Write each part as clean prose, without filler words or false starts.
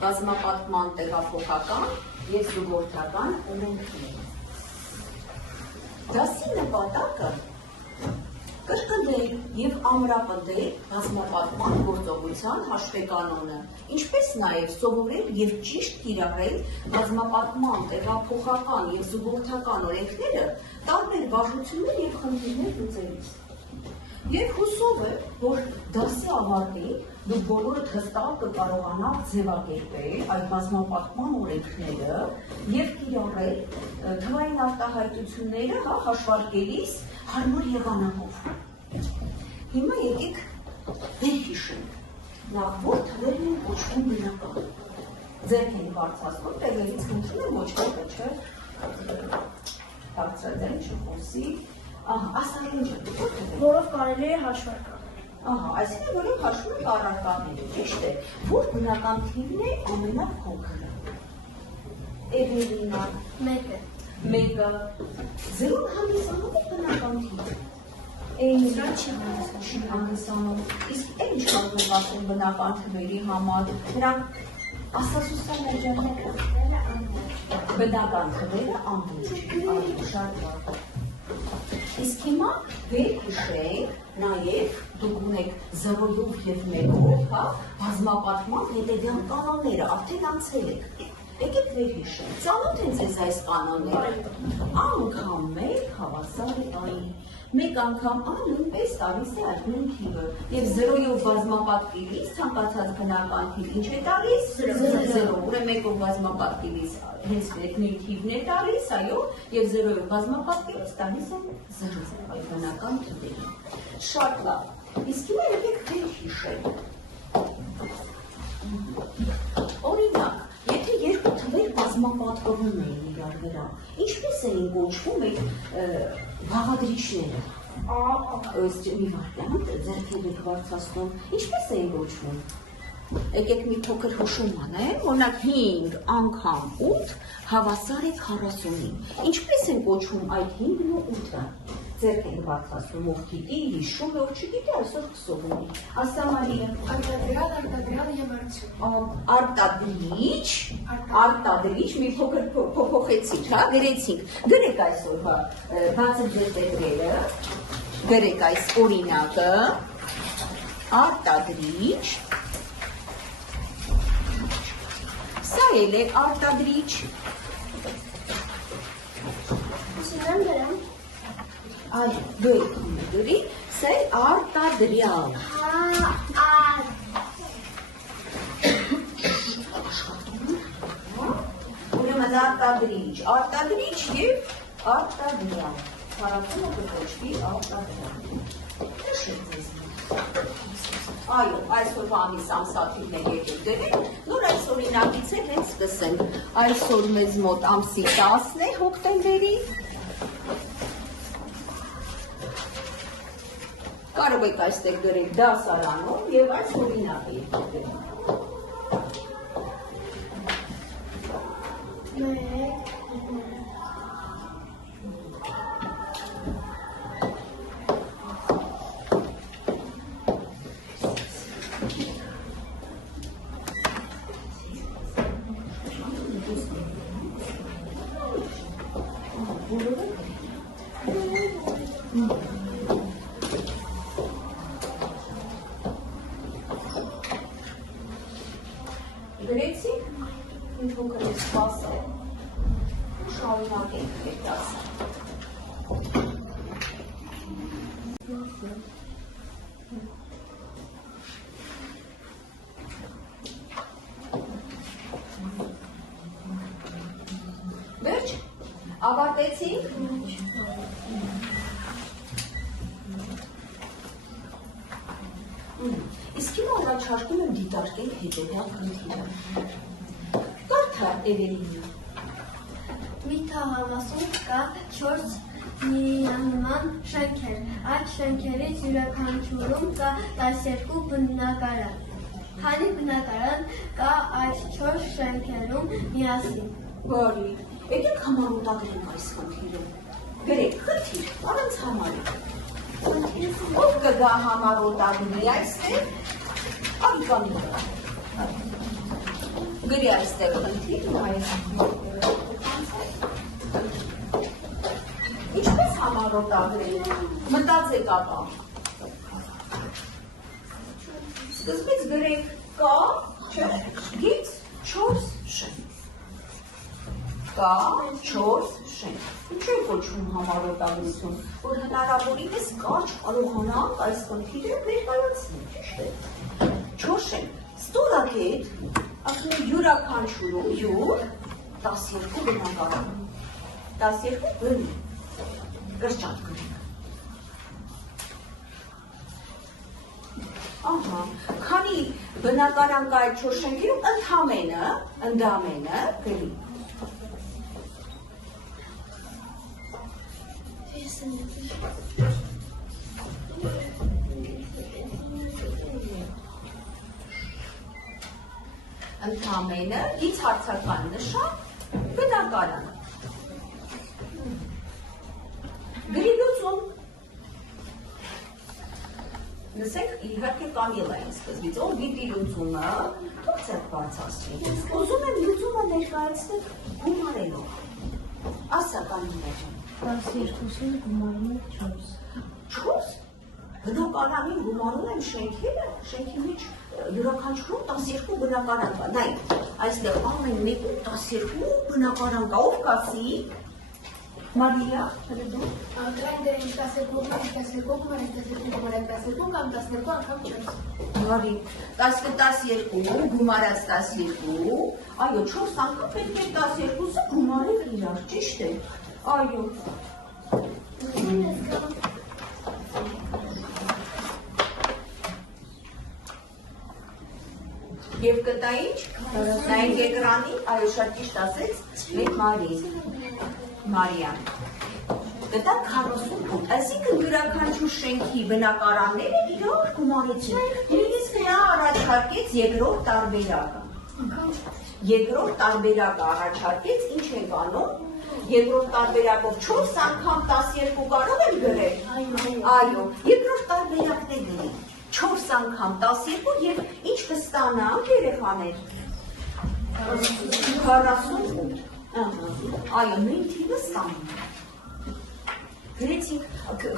Բազմապատկման տեղափոխական և զուգորդական օրենքներ։ Դասի նպատակը կրկնել և ամրապնդել բազմապատկման գործողության հաշվեկանոնը, ինչպես նաև սովորել և ճիշտ կիրառել բազմապատկման տեղափոխական և զուգորդական օրենքները տարբեր վարժություններ և խնդիրներ լուծելիս։ Եվ հուսով է, որ դասի ավարտին դուք բոլորդ հստակ կկարողանաք ձևակերպել այդ բազմապատկման օրենքները և կիրառել թվային արտահայտությունները հաշվարկելիս հարմար եղանակով։ Հիմա եկեք վերհիշենք, նախ որ թվերն են կոչվում բնական։ Ձերք են բարձրացնում, տեղերից խնդրում եմ ոչ ոքը չէ, բարձրացել չխոսի, ասային չէ, որով կարելի է հաշվարկել։ Այսինքն, որով հաշվում եք առարկաները, ճիշտ է, որ բնական թիվն է ամենափոքրը։ Էվելինա։ Մեկը։ Զերոն հանդիսանում է բնական թիվ։ Էյնը չի հանդիսանում։ Իսկ ինչ կարող ենք ասել բնական թվերի համար, նրանք ասասուսան էջանները բնական թվերը ամբողջ, շատ լավ։ Իսկ հիմա վերհիշենք նաև դուք ունեք 0-ով և 1-ով, բազմապատկման հետևյալ կանոնները, արդեն անցել եք։ Եկեք վերհիշենք, ծանոթ են ձեզ այս կանոնները։ Անգամ 1 հավասար է այն, մեկ անգամ A նույնպես տալիս է այդ նույն թիվը, և 0-ով բազմապատկելիս ցանկացած բնական թիվ ինչ է տալիս? 0, ուրեմն 1-ով բազմապատկելիս հենց նույն թիվն է տալիս, այո, և 0-ով բազմապատկելիս տալիս է 0 այդ բնական թվերը։ Շատ լավ, իսկ հիմա եկեք վերհիշենք։ Օրինակ, եթե երկու թվեր բազմապատկվում էին իրար վրա, ինչպես էին կոչվում այդ բաղադրիչները? Ըստ մի վարդան, ձեռքեր եք բարձրացնում, ինչպես էին կոչվում? Եկեք մի փոքր հուշում անեմ, օրինակ 5 անգամ 8 հավասար է 40-ին։ Ինչպես են կոչվում այդ 5-ն ու 8-ը? Ձեռք եք բարձրացնում, ով գիտի, հիշում է, ով չգիտի, այսօր քսով ունի։ Ասա Մարիա։ Արտադրյալ և արտադրիչ, արտադրիչ, մի փոքր փոփոխեցիք, գրեցինք։ Գրեք այսօր, բացեք ձեր տետրերը, գրեք այս օրինակը, արտադրիչ, սա էլ է արտադրիչ։ Այ, դու եք գրի, սա է արտադրյալ։ Ուրեմն արտադրիչ և արտադրյալ։ Հարացումը կոչվի արտադրյալ։ Հիշեք ձեզ մոտ։ Այո, այսօրվա ամիս ամսաթիվն է եկեք դրել, նոր այս օրինակից է հենց սկսենք։ Այսօր մեզ մոտ ամսի 10-ն է հոկտեմբերի։ Կարող եք այստեղ գրել դասարանում և այս օրինակը եկեք դրել։ Գրեցիք, ինչ փոքր է սպասել, շարունակենք մեր դասը։ Վերջ, ավարտեցիք։ Իսկ հիմա առաջարկում եմ դիտարկել հետևյալ խնդիրը։ Կարդա Էվելինա։ Մի թաղամասում կա 4 միանման շենքեր։ Այդ շենքերից յուրաքանչյուրում կա 12 բնակարան։ Քանի բնակարան կա այդ 4 շենքերում միասին։ Բարի, եկեք համառոտագրենք այս խնդիրը։ Գրեք խնդիր, առանց համարի։ Ով կգա համառոտագրի այստեղ, Ալիկանի վրա։ Գրի այստեղ խնդիր, ինչպես համառոտ ագրել, մտածեք ապա։ Սկզբից գրեք կա, չէ, գից 4 շենք։ Կա 4 շենք։ Ինչու է կոչվում համառոտ ագրություն, որ հնարավորինս կարճ կարողանանք այս խնդիրը ներկայացնել, ճիշտ է։ 4 շենք։ Ստորակետ, ասում է յուրաքանչյուրում յուր 12 բնակարան։ 12 բնի, կրճատ գրենք։ Ահա, քանի բնակարան կա այդ 4 շենքերում, ընդամենը գրի։ Ընդամենը գից հարցական նշան բնակարան։ Գրի լուծում։ Լսեք, իհարկե Կամիլային սկզբից, ով գիտի լուծումը, թող ձեռք բարձրացնի։ Ուզում եմ լուծումը ներկայացնել գումարելով։ Ասա Կամիլա ջան։ 12-ին գումարում եք 4։ 4? Բնակարանին գումարում եմ շենքերը, շենքի մեջ յուրաքանչյուրում 12 բնակարան կա։ Նայ, այստեղ ամեն մեկում 12 բնակարան կա, ով կասի։ Մարիա, հրդու։ Անդրեն դե 12 կամ 12 անգամ 4։ Բարի, 12 գումարած 12, այո, 4 անգամ պետք է 12-ը գումարել իրար, ճիշտ է, այո։ Եվ կտա ինչ, նայենք էկրանի, այո, շատ ճիշտ ասեց, մեր Մարիան, կտա 48, այսինքն յուրաքանչյուր շենքի բնակարանները իրար գումարեցին, նույնիսկ նա առաջարկեց երկրորդ տարբերակը։ Երկրորդ տարբերակը առաջարկեց, ինչ ենք անում, երկրորդ տարբերակով 4 անգամ 12 կարող են գրել, այո, երկրորդ տարբերակն է գրի, 4 անգամ 12 և ինչ կստանանք երեխաներ, 48, այո, նույն թիվը ստանանք։ Գրեցինք,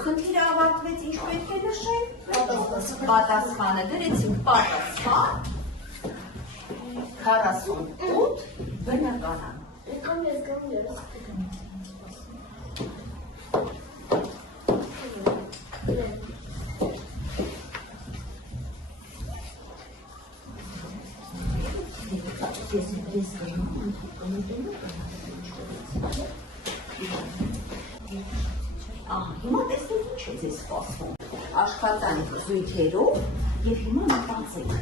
խնդիրը ավարտվեց, ինչ պետք է նշենք, պատասխանը, գրեցինք պատասխան, 48 բնակարան։ Հիմա տեսնենք ինչ է ձեզ սպասվում, աշխատանք զույգերով և հիմա մտածեք,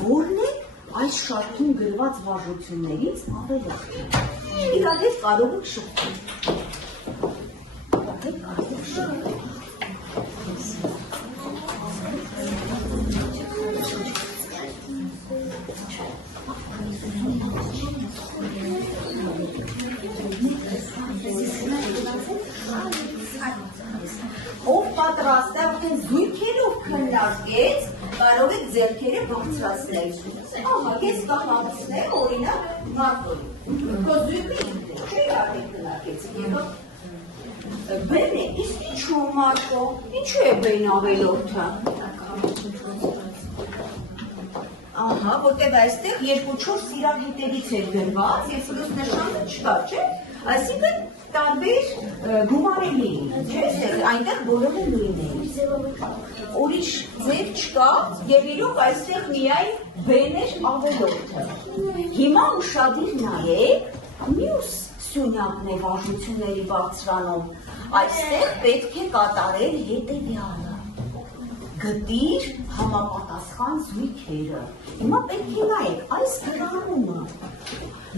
որն է այս շարքում գրված վարժություններից ավելորդը։ Իրար հետ կարող եք շփվել։ Ով պատրաստ է արդեն զույգերով քննարկեց, կարող եք ձեռքերը բարձրացնել։ Ահա, ես կանացնեմ, օրինակ, Մարտոյի։ Քո զույգը ինքն է, չի արդեն քննարկեցիք, եղավ։ Բեն է, իսկ ինչու Մարտո, ինչու է բեն ավելորդը։ Ահա, որտեղ այստեղ 2-4 իրար հետևից էր գրված, և սրուս նշանը չկա, չէ։ Այսինքն տարբեր գումարելի էին, չէ՞, այնտեղ բոլորը նույնն էին։ Ուրիշ ձև չկա, և իրոք այստեղ միայն բեն էր ավելորդը։ Հիմա ուշադիր նայեք, մյուս սյունյակն է վարժությունների բարձրանում, այստեղ պետք է կատարել հետևյալը։ Գտիր համապատասխան զույգերը։ Հիմա պետք է նայեք, այս գրառումը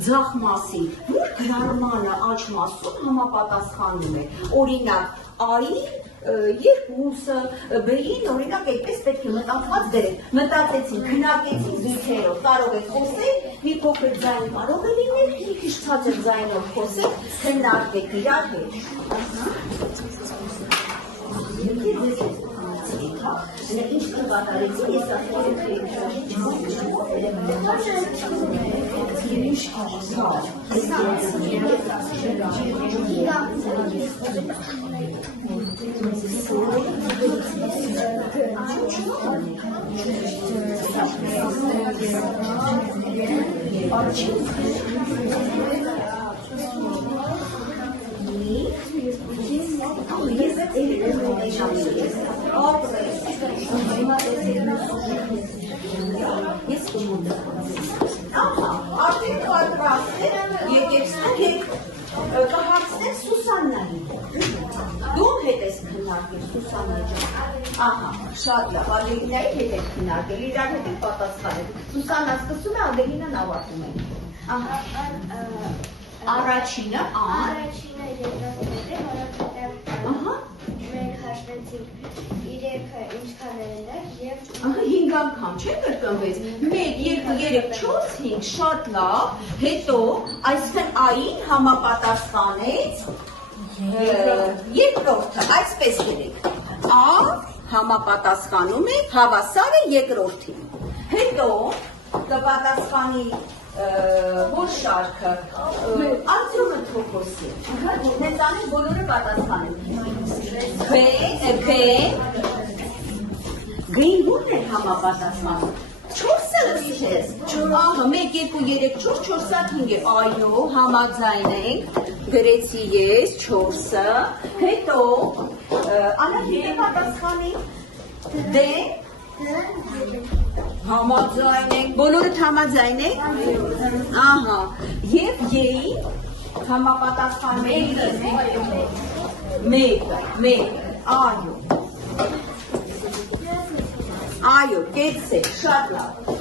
ձախ մասի, որ գրառմանը աջ մասում համապատասխանում է։ Օրինակ, A-ի երկուսը, B-ին, օրինակ, այդպես պետք է մտածված դրեք։ Մտածեցին, քննարկեցին զույգերով, կարող եք խոսել, մի փոքր ձայն կարող է լինել, մի քիչ ցածր ձայնով խոսեք, քննարկեք իրար հետ։ Ինչ կկատարեցին, ես ասել եմ, Ես կմոտ ահա, արդեն պատրաստ է, եկեք ստեք կհարցնեք Սուսաննային։ Դու հետ ես քննարկել Սուսաննա ջան։ Ահա, շատ լավ, Ադելինայի հետ եք քննարկել, իրար հետ եք պատասխանել։ Սուսաննա սկսում է, Ադելինան ավարտում է։ Ահա, առաջինը, Առաջինը երկրորդը, որովհետև ահա, մենք հաշվեցինք 3-ը ինչքան էր եւ ահա 5 անգամ չէ կրկնվեց։ 1, 2, 3, 4, 5, շատ լավ։ Հետո այսքան ային համապատասխանեց երկրորդը, այսպես գրեք։ Ա համապատասխանում է հավասար է երկրորդին։ Հետո կպատասխանի որ շարքը արձումը թոքոսի։ Նեծանին բոլորը պատասխանել։ Գին ո՞ւրն է համապատասխանում։ 4-ը լսես։ Ահա 1, 2, 3, 4, 4-ը 5 է։ Այո, համաձայն ենք։ Գրեցի ես 4-ը։ Հետո Անա ե՞րը պատասխանի։ Դե համաձայն ենք, բոլորդ համաձայն ենք, ահա, և յեի համապատասխանում մեկը, այո, կեցեք, շատ լավ։